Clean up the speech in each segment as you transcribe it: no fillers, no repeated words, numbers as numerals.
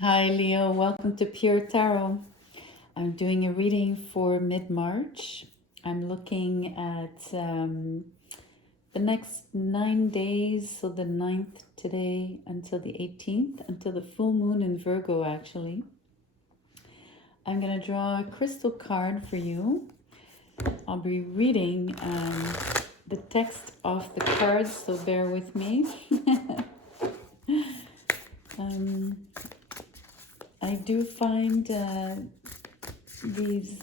Hi, Leo. Welcome to Pure Tarot. I'm doing a reading for mid-March. I'm looking at the next 9 days, so the 9th today until the 18th, until the full moon in Virgo, actually. I'm going to draw a crystal card for you. I'll be reading the text off the cards, so bear with me. I do find these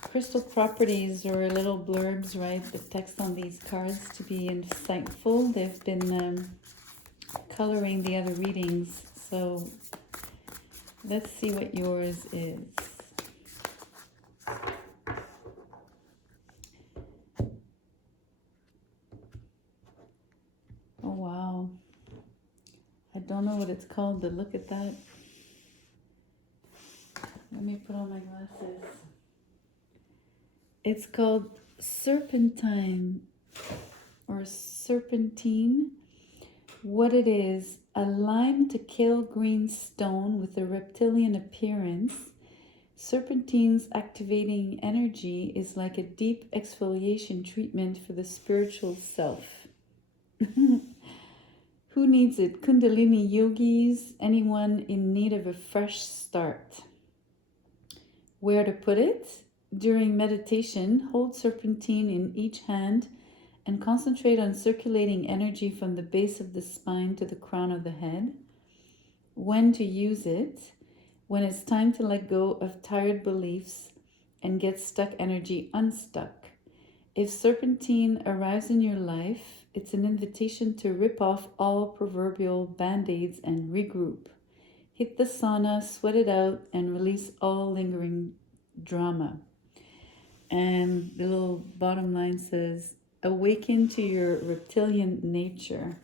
crystal properties or little blurbs, right? The text on these cards to be insightful. They've been coloring the other readings, so let's see what yours is. Oh, wow. I don't know what it's called, but look at that. Let me put on my glasses. It's called serpentine or serpentine. What it is, a lime to kill green stone with a reptilian appearance. Serpentine's activating energy is like a deep exfoliation treatment for the spiritual self. Who needs it? Kundalini yogis, anyone in need of a fresh start. Where to put it? During meditation, hold serpentine in each hand and concentrate on circulating energy from the base of the spine to the crown of the head. When to use it? When it's time to let go of tired beliefs and get stuck energy unstuck. If serpentine arrives in your life, it's an invitation to rip off all proverbial band-aids and regroup. Hit the sauna, sweat it out, and release all lingering drama. And the little bottom line says, awaken to your reptilian nature.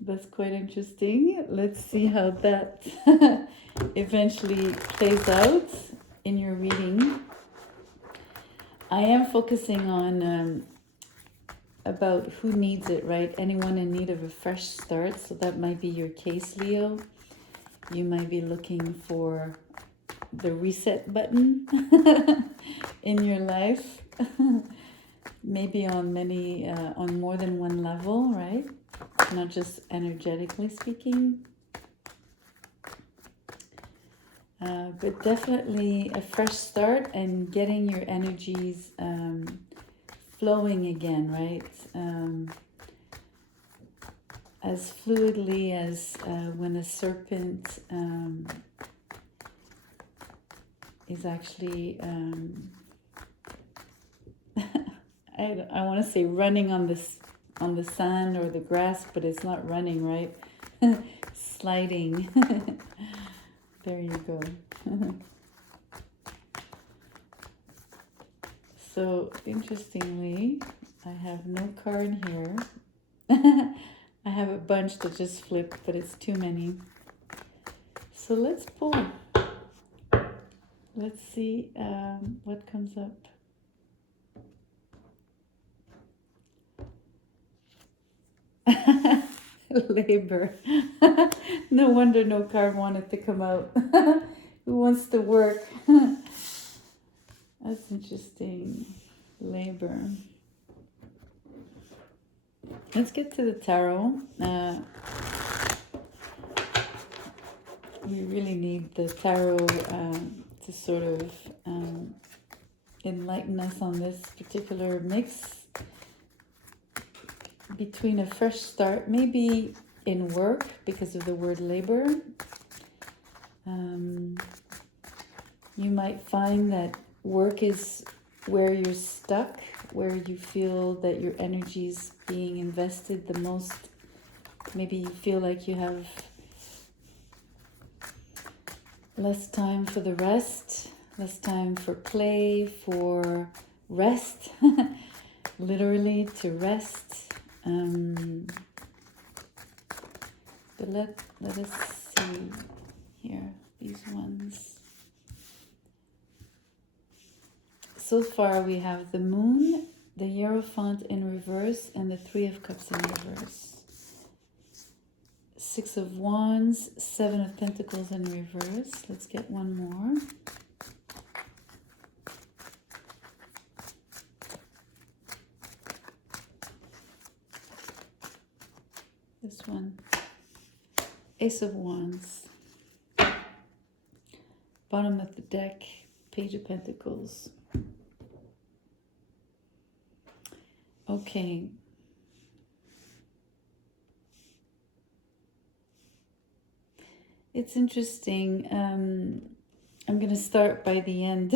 That's quite interesting. Let's see how that eventually plays out in your reading. I am focusing on about who needs it, right? Anyone in need of a fresh start. So that might be your case, Leo. You might be looking for the reset button in your life. Maybe on on more than one level, right? Not just energetically speaking. But definitely a fresh start and getting your energies flowing again, right? As fluidly as when a serpent is actually, I want to say running on the sand or the grass, but it's not running, right? Sliding. There you go. So interestingly, I have no card here. I have a bunch that just flip, but it's too many. So let's pull. Let's see what comes up. Labor. No wonder no card wanted to come out. Who wants to work? That's interesting. Labor. Let's get to the tarot. We really need the tarot to sort of enlighten us on this particular mix between a fresh start, maybe in work because of the word labor. You might find that work is where you're stuck, where you feel that your energy is being invested the most. Maybe you feel like you have less time for the rest, less time for play, for rest, literally to rest. But let us see here, these ones. So far we have the Moon, the Hierophant in reverse, and the Three of Cups in reverse. Six of Wands, Seven of Pentacles in reverse. Let's get one more. This one, Ace of Wands. Bottom of the deck, Page of Pentacles. Okay. It's interesting. I'm going to start by the end.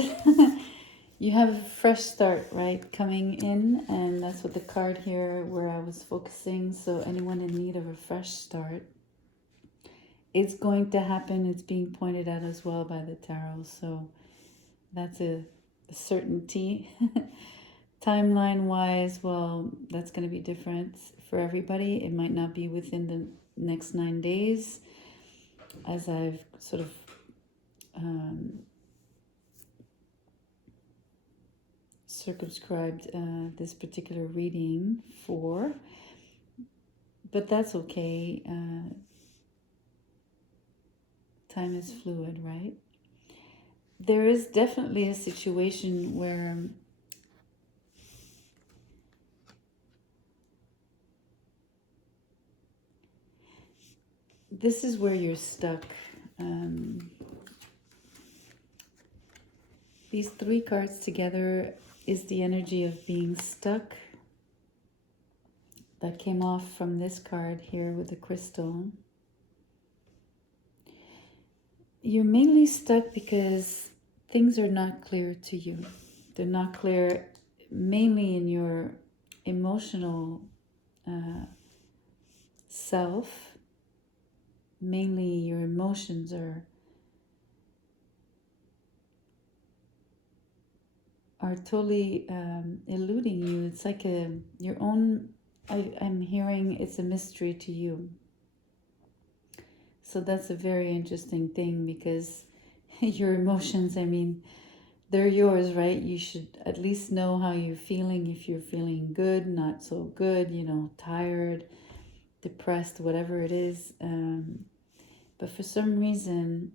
You have a fresh start, right, coming in, and that's what the card here where I was focusing. So anyone in need of a fresh start, it's going to happen. It's being pointed at as well by the tarot. So that's a certainty. Timeline-wise, well, that's going to be different for everybody. It might not be within the next 9 days, as I've sort of circumscribed this particular reading for, but that's okay. Time is fluid, right? There is definitely a situation where this is where you're stuck. These three cards together is the energy of being stuck. That came off from this card here with the crystal. You're mainly stuck because things are not clear to you. They're not clear mainly in your emotional self. Mainly your emotions are totally eluding you. It's like your own, I'm hearing it's a mystery to you. So that's a very interesting thing, because your emotions, I mean, they're yours, right? You should at least know how you're feeling. If you're feeling good, not so good, you know, tired, depressed, whatever it is. But for some reason,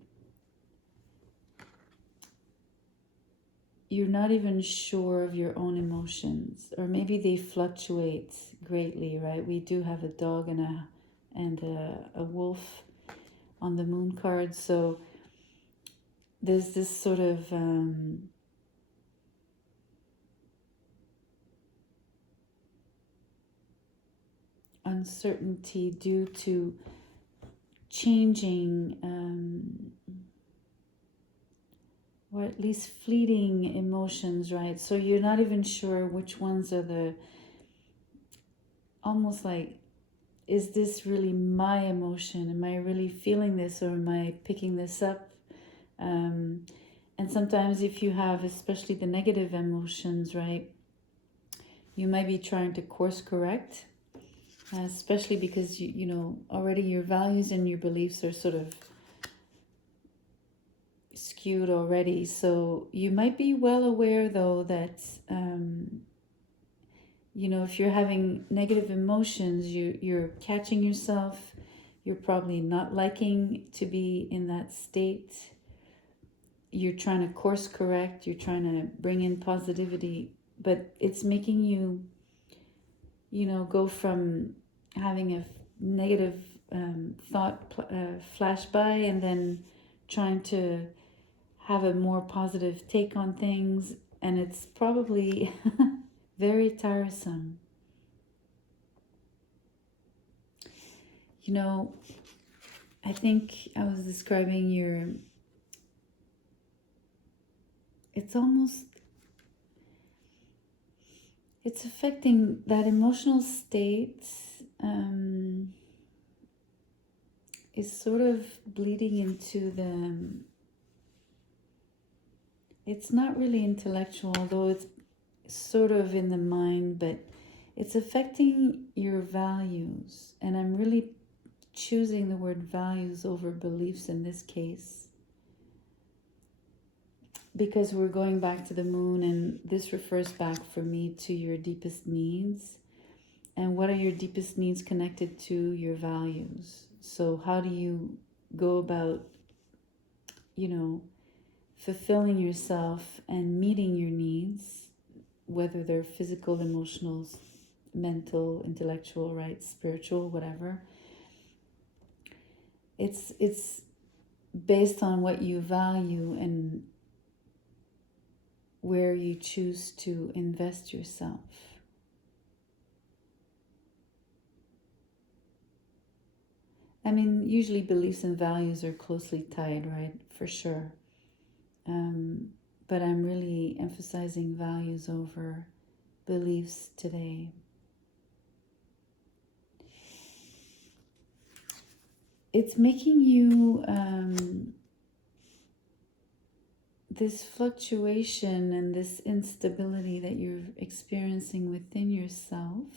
you're not even sure of your own emotions, or maybe they fluctuate greatly, right? We do have a dog and a wolf on the moon card, so there's this sort of uncertainty due to changing or at least fleeting emotions, right? So you're not even sure which ones are the, almost like, is this really my emotion? Am I really feeling this, or am I picking this up? And sometimes if you have, especially the negative emotions, right, you might be trying to course correct, especially because you know already your values and your beliefs are sort of skewed already. So you might be well aware though that you know, if you're having negative emotions, you're catching yourself. You're probably not liking to be in that state. You're trying to course correct. You're trying to bring in positivity, but it's making you, you know, go from having a negative thought flash by, and then trying to have a more positive take on things, and it's probably very tiresome. You know, I think I was describing your, it's almost, it's affecting that emotional state, is sort of bleeding into the, it's not really intellectual, although it's sort of in the mind, but it's affecting your values. And I'm really choosing the word values over beliefs in this case, because we're going back to the moon, and this refers back for me to your deepest needs. And what are your deepest needs connected to your values? So how do you go about, fulfilling yourself and meeting your needs, whether they're physical, emotional, mental, intellectual, right, spiritual, whatever. It's based on what you value and where you choose to invest yourself. I mean, usually beliefs and values are closely tied, right? For sure. But I'm really emphasizing values over beliefs today. It's making you this fluctuation and this instability that you're experiencing within yourself,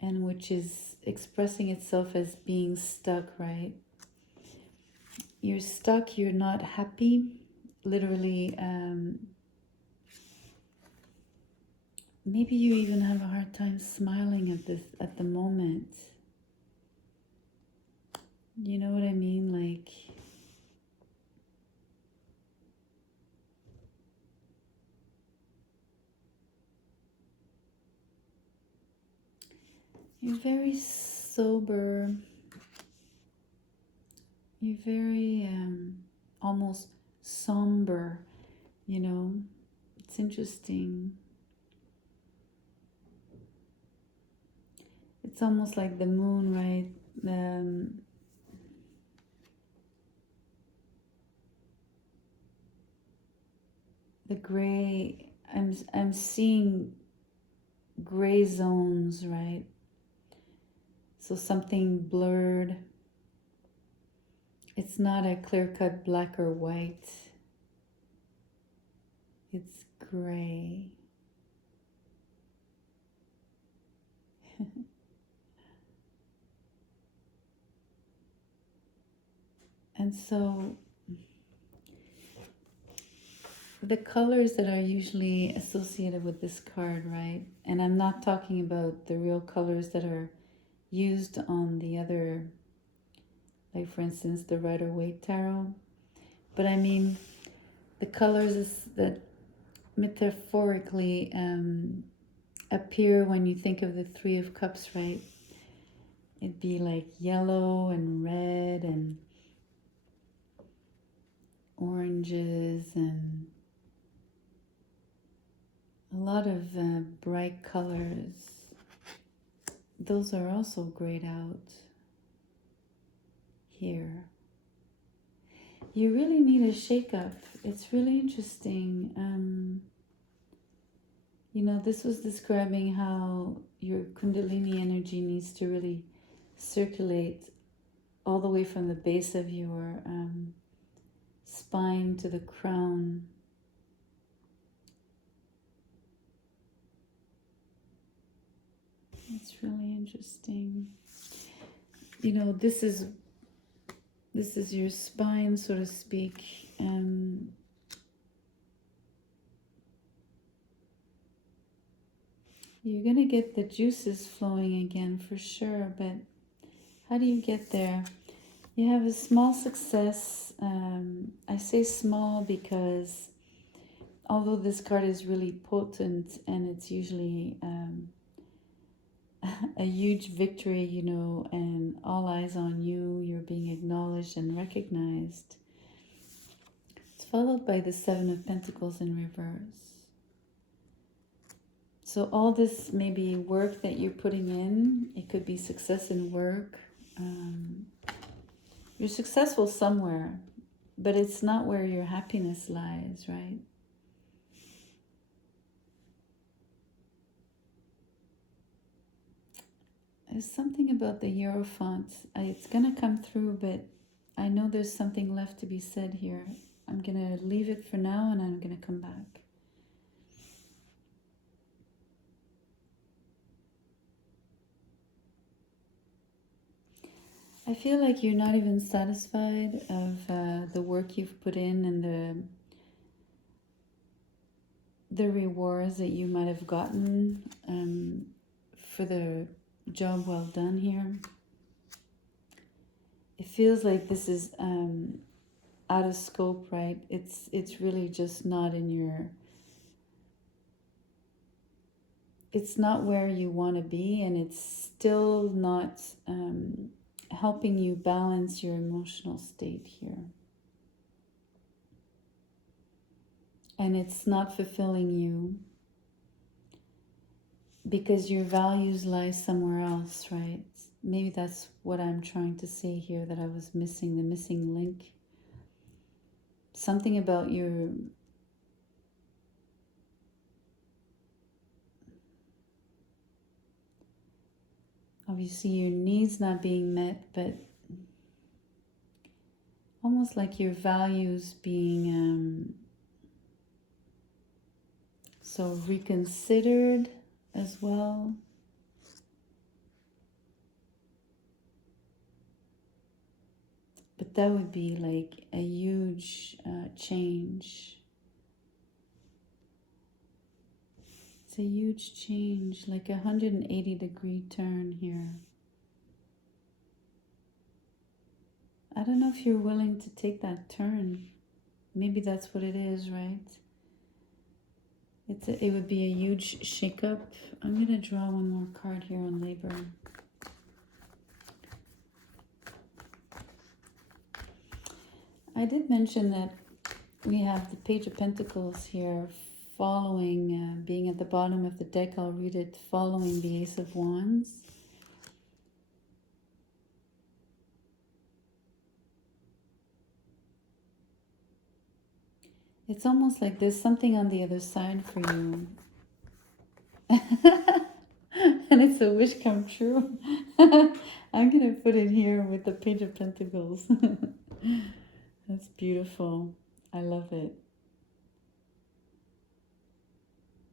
and which is expressing itself as being stuck, right? You're stuck, you're not happy, literally. Maybe you even have a hard time smiling at the moment. You know what I mean? Like, you're very sober. You're very almost somber, It's interesting. It's almost like the moon, right? The gray, I'm seeing gray zones, right? So something blurred. It's not a clear-cut black or white. It's gray. And so the colors that are usually associated with this card, right? And I'm not talking about the real colors that are used on the other, like for instance, the Rider-Waite Tarot. But I mean, the colors that metaphorically appear when you think of the Three of Cups, right? It'd be like yellow and red and oranges and a lot of bright colors. Those are also grayed out here. You really need a shake-up. It's really interesting. This was describing how your Kundalini energy needs to really circulate all the way from the base of your spine to the crown. It's really interesting. This is your spine, so to speak. You're going to get the juices flowing again for sure, but how do you get there? You have a small success. I say small because although this card is really potent and it's usually a huge victory, and all eyes on you, you're being acknowledged and recognized. It's followed by the Seven of Pentacles in reverse. So all this maybe work that you're putting in, it could be success in work. You're successful somewhere, but it's not where your happiness lies, right? There's something about the Hierophant. It's going to come through, but I know there's something left to be said here. I'm going to leave it for now and I'm going to come back. I feel like you're not even satisfied of the work you've put in and the rewards that you might have gotten for the job well done here. It feels like this is out of scope, right? It's really just not in your, it's not where you want to be, and it's still not helping you balance your emotional state here. And it's not fulfilling you because your values lie somewhere else, right? Maybe that's what I'm trying to say here, that I was missing, the missing link. Something about your obviously your needs not being met, but almost like your values being so reconsidered as well. But that would be like a huge change. It's a huge change, like a 180-degree turn here. I don't know if you're willing to take that turn. Maybe that's what it is, right? It would be a huge shakeup. I'm going to draw one more card here on labor. I did mention that we have the Page of Pentacles here following, being at the bottom of the deck. I'll read it following the Ace of Wands. It's almost like there's something on the other side for you. And it's a wish come true. I'm going to put it here with the Page of Pentacles. That's beautiful. I love it.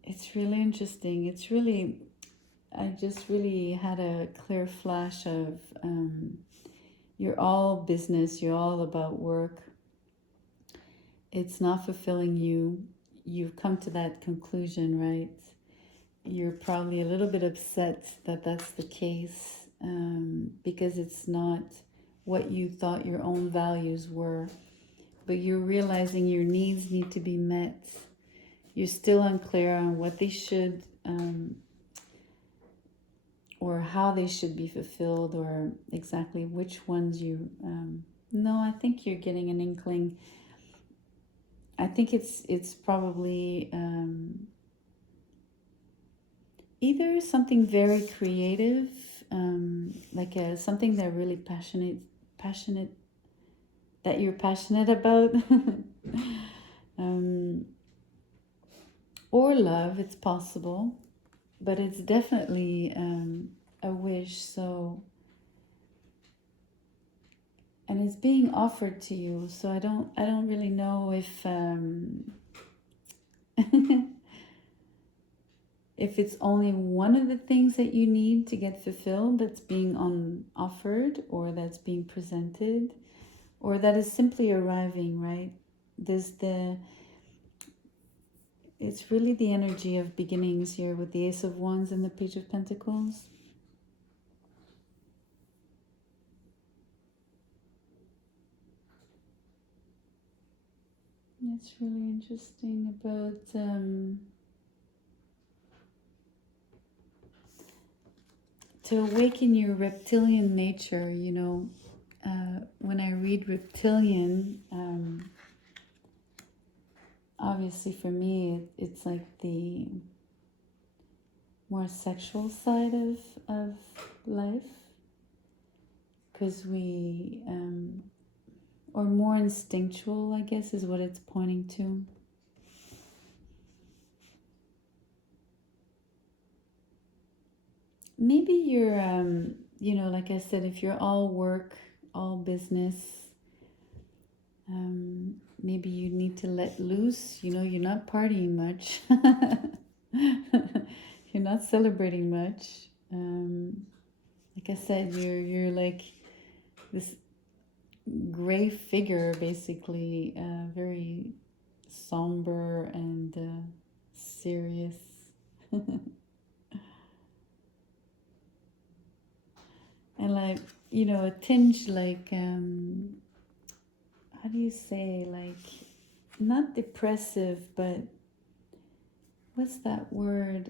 It's really interesting. It's really, I just really had a clear flash of you're all business, you're all about work. It's not fulfilling you. You've come to that conclusion, right? You're probably a little bit upset that that's the case because it's not what you thought your own values were, but you're realizing your needs need to be met. You're still unclear on what they should or how they should be fulfilled, or exactly which ones you no, I think you're getting an inkling. I think it's probably either something very creative, like something that really passionate that you're passionate about, or love. It's possible, but it's definitely a wish. So, and it's being offered to you. So I don't really know if if it's only one of the things that you need to get fulfilled that's being offered, or that's being presented, or that is simply arriving, right? It's really the energy of beginnings here with the Ace of Wands and the Page of Pentacles. It's really interesting about to awaken your reptilian nature. You know, when I read reptilian, obviously for me it's like the more sexual side of life, because we or more instinctual, I guess, is what it's pointing to. Maybe you're you know, like I said, if you're all work, all business, maybe you need to let loose. You know, you're not partying much. You're not celebrating much. Like I said, you're like this gray figure, basically, very somber and serious. And like, you know, a tinge like, how do you say, like, not depressive, but what's that word?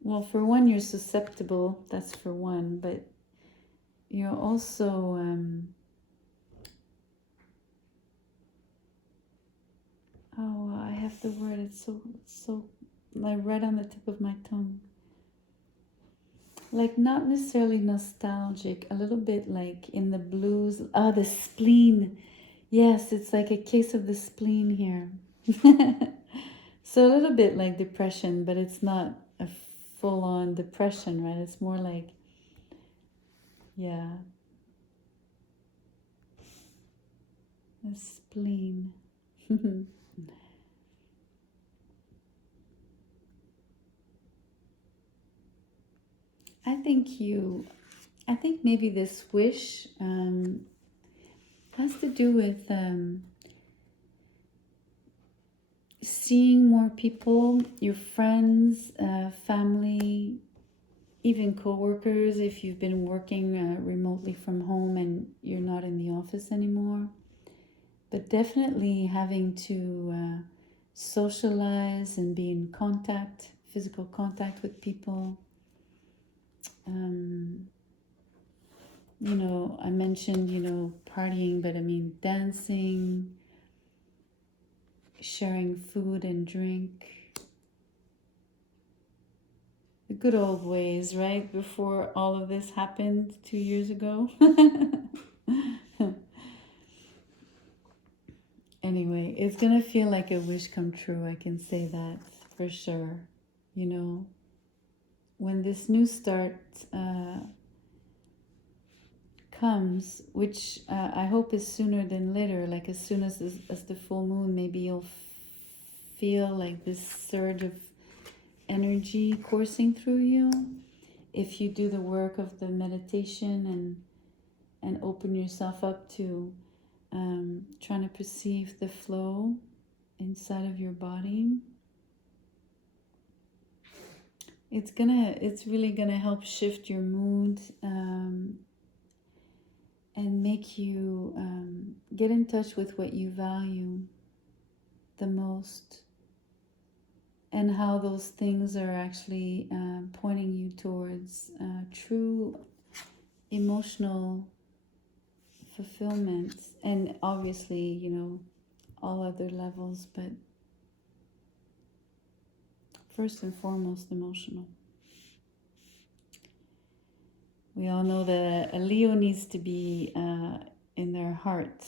Well, for one, you're susceptible, that's for one, but you're also, oh, I have the word, it's so, like right on the tip of my tongue. Like not necessarily nostalgic, a little bit like in the blues. Ah, the spleen. Yes, it's like a case of the spleen here. So a little bit like depression, but it's not a full-on depression, right? It's more like, yeah, the spleen. I think maybe this wish has to do with seeing more people, your friends, family, even co-workers, if you've been working remotely from home and you're not in the office anymore. But definitely having to socialize and be in contact, physical contact with people. You know, I mentioned, you know, partying, but I mean dancing, sharing food and drink. The good old ways, right? Before all of this happened 2 years ago. Anyway, it's gonna feel like a wish come true. I can say that for sure. You know, when this new start comes, which I hope is sooner than later, like as soon as the full moon, maybe you'll feel like this surge of energy coursing through you. If you do the work of the meditation and open yourself up to trying to perceive the flow inside of your body, it's really gonna help shift your mood and make you get in touch with what you value the most and how those things are actually pointing you towards true emotional fulfillment, and obviously, you know, all other levels, but first and foremost emotional. We all know that a Leo needs to be in their heart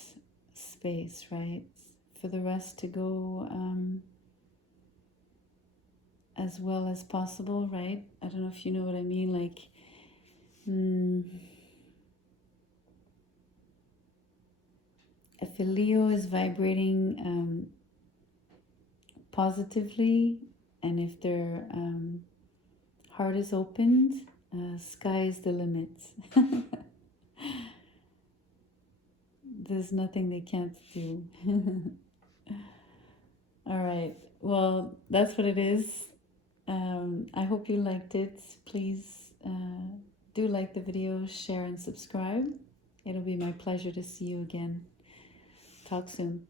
space, right? For the rest to go as well as possible, right? I don't know if you know what I mean, like if a Leo is vibrating positively, and if their heart is opened, sky is the limit. There's nothing they can't do. All right, well, that's what it is. I hope you liked it. Please do like the video, share, and subscribe. It'll be my pleasure to see you again. Talk soon.